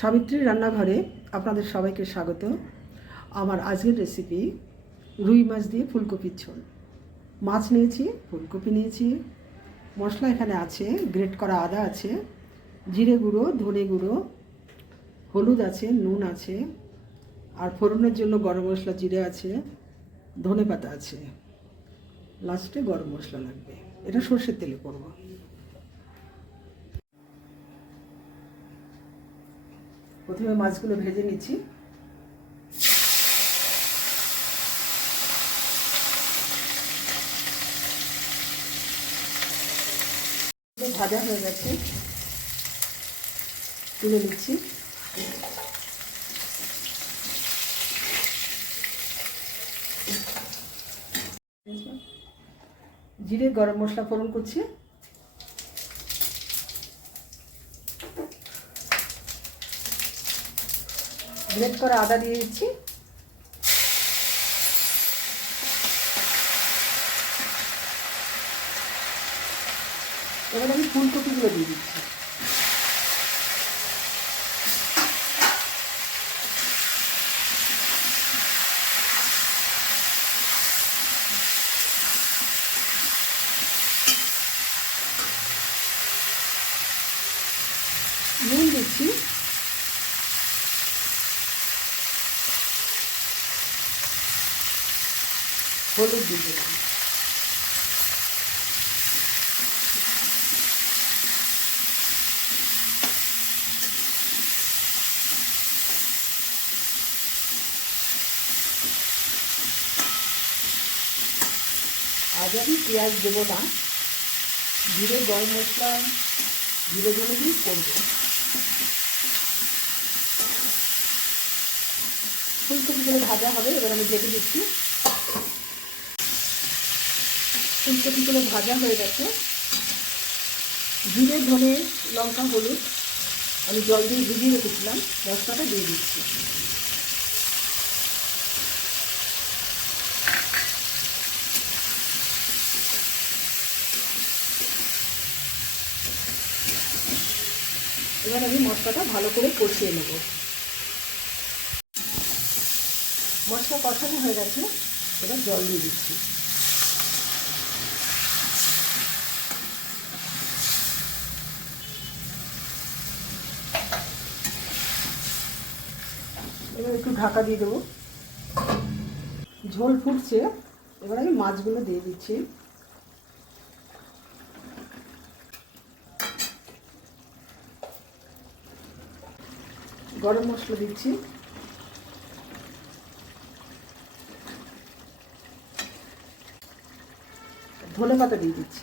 সাবিত্রী রান্নাঘরে আপনাদের সবাইকে স্বাগত। আমার আজকের রেসিপি রুই মাছ দিয়ে ফুলকপির ঝোল। মাছ নিয়েছি, ফুলকপি নিয়েছি। মশলা এখানে আছে গ্রেট করা আদা আছে, জিরে গুঁড়ো, ধনে গুঁড়ো, হলুদ আছে, নুন আছে, আর ফোড়নের জন্য গরম মশলা জিরে আছে, ধনে পাতা আছে। লাস্টে গরম মশলা লাগবে। এটা সর্ষের তেলে করব। প্রথমে মাছগুলো ভেজে নিচ্ছি। ভাজা হয়ে গেছে। তুলে নিচ্ছি। জিরে গরম মশলা ফোড়ন করছি। গ্রেট করে আদা দিয়ে দিচ্ছি। এবার আমি ফুলকপিগুলো দিয়ে দিচ্ছি। নুন দিচ্ছি। হলুদ দিয়ে দিলাম। আজ আমি পেঁয়াজ দেবো না, জিরে, গরম মশলা ধরে দিয়ে করব। ফুলকপিগুলো ভাজা হবে, এবার আমি ঢেকে দিচ্ছি। ফুলকপিগুলো ভাজা হয়ে গেছে। জিরে ধনে লঙ্কা, হলুদ, আমি জল দিয়ে ভিজিয়ে রেখেছিলাম, মশলাটা দিয়ে দিচ্ছি। এবার আমি মশলাটা ভালো করে কষিয়ে নেব। মশলা কষানো হয়ে গেছে, এবার জল দিয়ে দিচ্ছি। একটু ঢাকা দিয়ে দেবো। ঝোল ফুটছে, এবার আমি মাছগুলো দিয়ে দিচ্ছি। গরম মশলা দিচ্ছি। ধনে পাতা দিয়ে দিচ্ছি।